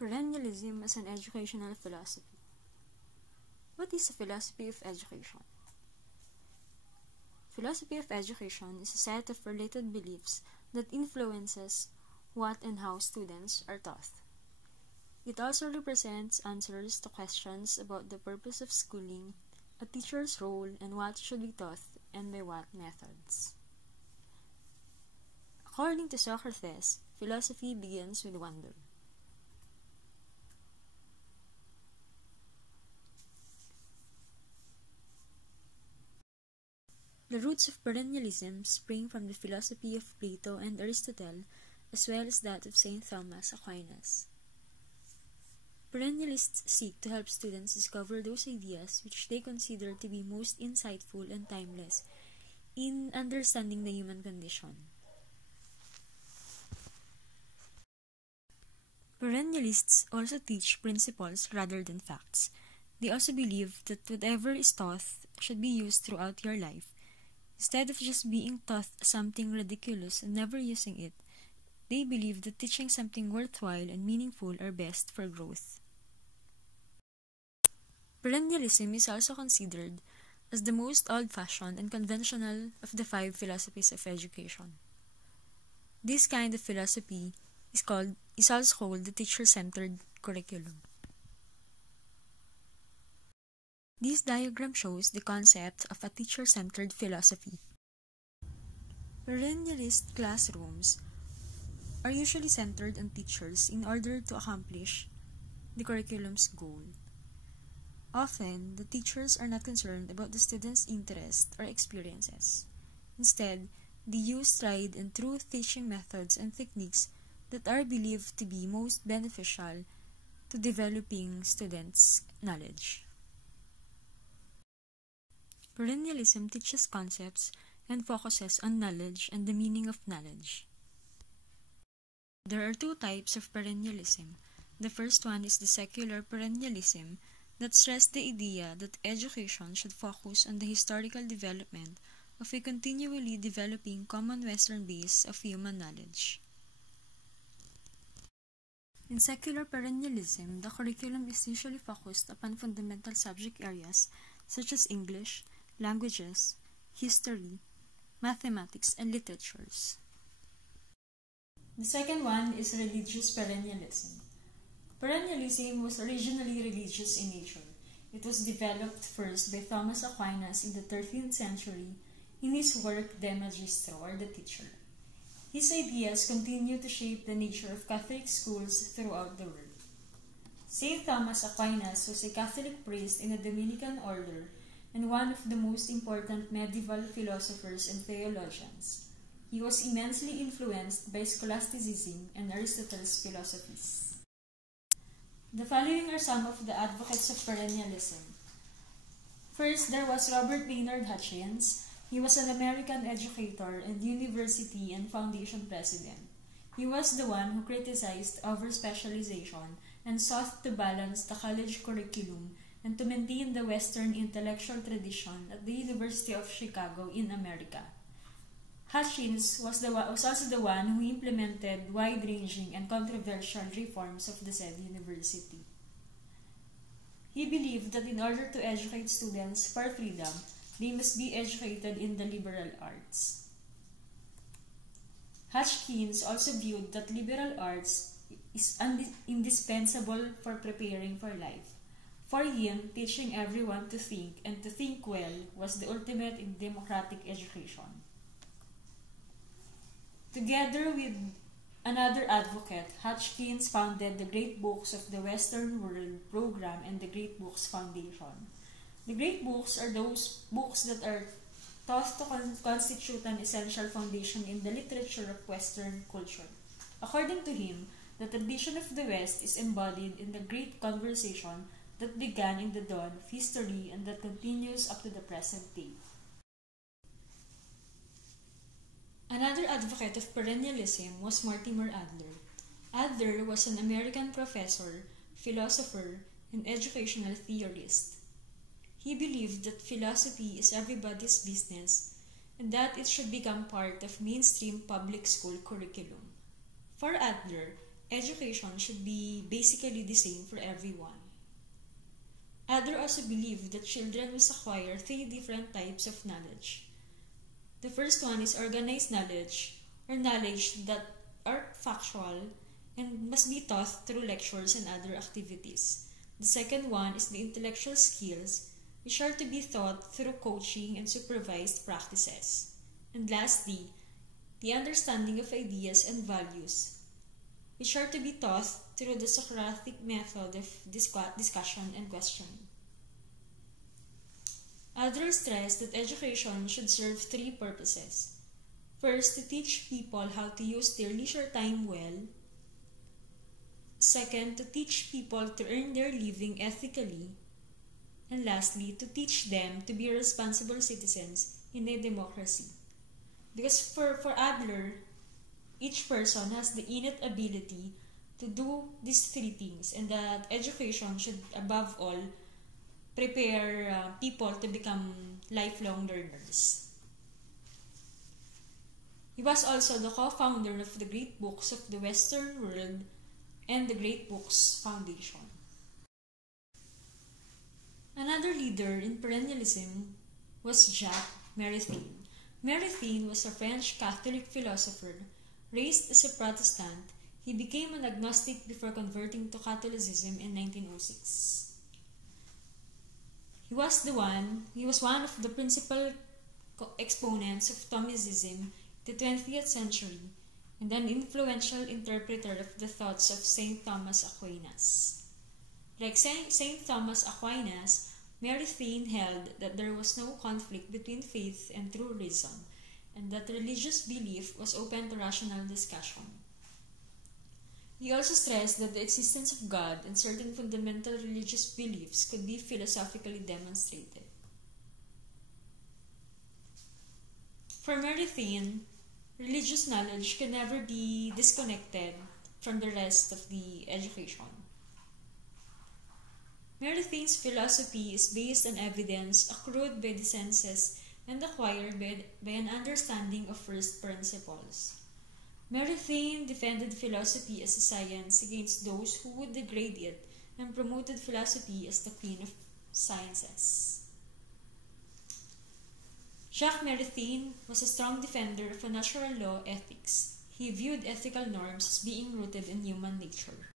Perennialism as an educational philosophy. What is a philosophy of education? Philosophy of education is a set of related beliefs that influences what and how students are taught. It also represents answers to questions about the purpose of schooling, a teacher's role, and what should be taught and by what methods. According to Socrates, philosophy begins with wonder. The roots of perennialism spring from the philosophy of Plato and Aristotle, as well as that of St. Thomas Aquinas. Perennialists seek to help students discover those ideas which they consider to be most insightful and timeless in understanding the human condition. Perennialists also teach principles rather than facts. They also believe that whatever is taught should be used throughout your life. Instead of just being taught something ridiculous and never using it, they believe that teaching something worthwhile and meaningful are best for growth. Perennialism is also considered as the most old-fashioned and conventional of the 5 philosophies of education. This kind of philosophy is also called the teacher-centered curriculum. This diagram shows the concept of a teacher-centered philosophy. Perennialist classrooms are usually centered on teachers in order to accomplish the curriculum's goal. Often, the teachers are not concerned about the students' interests or experiences. Instead, they use tried and true teaching methods and techniques that are believed to be most beneficial to developing students' knowledge. Perennialism teaches concepts and focuses on knowledge and the meaning of knowledge. There are 2 types of perennialism. The first one is the secular perennialism that stresses the idea that education should focus on the historical development of a continually developing common Western base of human knowledge. In secular perennialism, the curriculum is usually focused upon fundamental subject areas such as English, languages, history, mathematics, and literatures. The second one is religious perennialism. Perennialism was originally religious in nature. It was developed first by Thomas Aquinas in the 13th century in his work De Magistro, or the Teacher. His ideas continue to shape the nature of Catholic schools throughout the world. St. Thomas Aquinas was a Catholic priest in the Dominican order and one of the most important medieval philosophers and theologians. He was immensely influenced by scholasticism and Aristotle's philosophies. The following are some of the advocates of perennialism. First, there was Robert Maynard Hutchins. He was an American educator and university and foundation president. He was the one who criticized over-specialization and sought to balance the college curriculum and to maintain the Western intellectual tradition at the University of Chicago in America. Hutchins was also the one who implemented wide-ranging and controversial reforms of the said university. He believed that in order to educate students for freedom, they must be educated in the liberal arts. Hutchins also viewed that liberal arts is indispensable for preparing for life. For him, teaching everyone to think and to think well was the ultimate in democratic education. Together with another advocate, Hutchins founded the Great Books of the Western World program and the Great Books Foundation. The Great Books are those books that are thought to constitute an essential foundation in the literature of Western culture. According to him, the tradition of the West is embodied in the great conversation that began in the dawn of history and that continues up to the present day. Another advocate of perennialism was Mortimer Adler. Adler was an American professor, philosopher, and educational theorist. He believed that philosophy is everybody's business and that it should become part of mainstream public school curriculum. For Adler, education should be basically the same for everyone. Adler also believed that children must acquire 3 different types of knowledge. The first one is organized knowledge, or knowledge that are factual and must be taught through lectures and other activities. The second one is the intellectual skills, which are to be taught through coaching and supervised practices. And lastly, the understanding of ideas and values, which are to be taught through the Socratic method of discussion and questioning. Adler stressed that education should serve 3 purposes. First, to teach people how to use their leisure time well. Second, to teach people to earn their living ethically. And lastly, to teach them to be responsible citizens in a democracy. Because for Adler, each person has the innate ability to do these 3 things, and that education should, above all, prepare people to become lifelong learners. He was also the co-founder of the Great Books of the Western World and the Great Books Foundation. Another leader in Perennialism was Jacques Maritain. Maritain was a French Catholic philosopher. Raised as a Protestant, he became an agnostic before converting to Catholicism in 1906. He was one of the principal exponents of Thomism in the 20th century and an influential interpreter of the thoughts of St. Thomas Aquinas. Like St. Thomas Aquinas, Maritain held that there was no conflict between faith and true reason, and that religious belief was open to rational discussion. He also stressed that the existence of God and certain fundamental religious beliefs could be philosophically demonstrated. For Maritain, religious knowledge can never be disconnected from the rest of the education. Maritain's philosophy is based on evidence accrued by the senses and acquired by an understanding of first principles. Maritain defended philosophy as a science against those who would degrade it and promoted philosophy as the queen of sciences. Jacques Maritain was a strong defender of a natural law ethics. He viewed ethical norms as being rooted in human nature.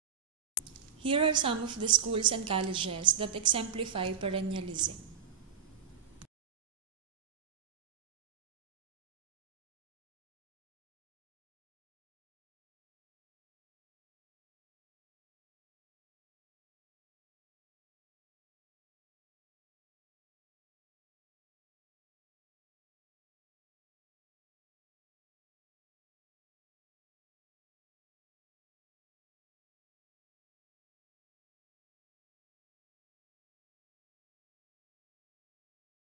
Here are some of the schools and colleges that exemplify perennialism.